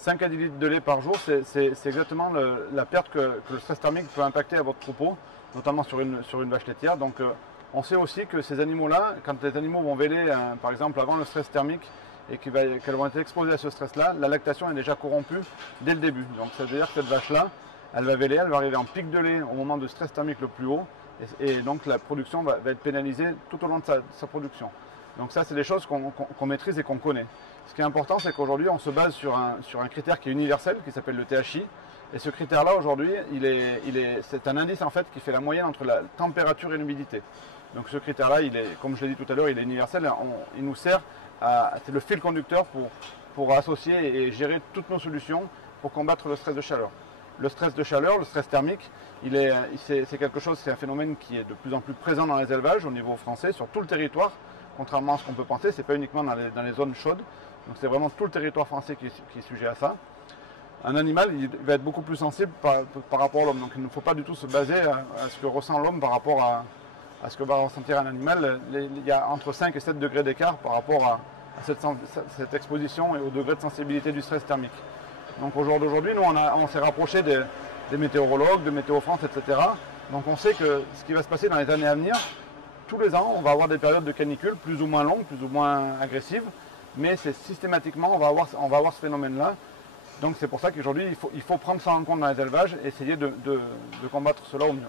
5 à 10 litres de lait par jour, c'est exactement la perte que le stress thermique peut impacter à votre troupeau, notamment sur une vache laitière. Donc on sait aussi que ces animaux-là, quand les animaux vont véler, par exemple avant le stress thermique, et qu'elles vont être exposées à ce stress-là, la lactation est déjà corrompue dès le début. Donc ça veut dire que cette vache-là, elle va véler, elle va arriver en pic de lait au moment de stress thermique le plus haut, et donc la production va être pénalisée tout au long de sa production. Donc ça, c'est des choses qu'on maîtrise et qu'on connaît. Ce qui est important, c'est qu'aujourd'hui, on se base sur un critère qui est universel, qui s'appelle le THI. Et ce critère-là, aujourd'hui, c'est un indice en fait qui fait la moyenne entre la température et l'humidité. Donc ce critère-là, comme je l'ai dit tout à l'heure, il est universel. Il nous sert c'est le fil conducteur pour associer et gérer toutes nos solutions pour combattre le stress de chaleur. Le stress de chaleur, le stress thermique, c'est quelque chose, c'est un phénomène qui est de plus en plus présent dans les élevages au niveau français, sur tout le territoire. Contrairement à ce qu'on peut penser, ce n'est pas uniquement dans les zones chaudes. Donc c'est vraiment tout le territoire français qui est sujet à ça. Un animal, il va être beaucoup plus sensible par rapport à l'homme. Donc il ne faut pas du tout se baser à ce que ressent l'homme par rapport à ce que va ressentir un animal. Il y a entre 5 et 7 degrés d'écart par rapport à cette exposition et au degré de sensibilité du stress thermique. Donc au jour d'aujourd'hui, nous on s'est rapproché des météorologues, de Météo France, etc. Donc on sait que ce qui va se passer dans les années à venir, tous les ans, on va avoir des périodes de canicule plus ou moins longues, plus ou moins agressives, mais c'est systématiquement, on va avoir ce phénomène-là. Donc c'est pour ça qu'aujourd'hui, il faut prendre ça en compte dans les élevages et essayer de combattre cela au mieux.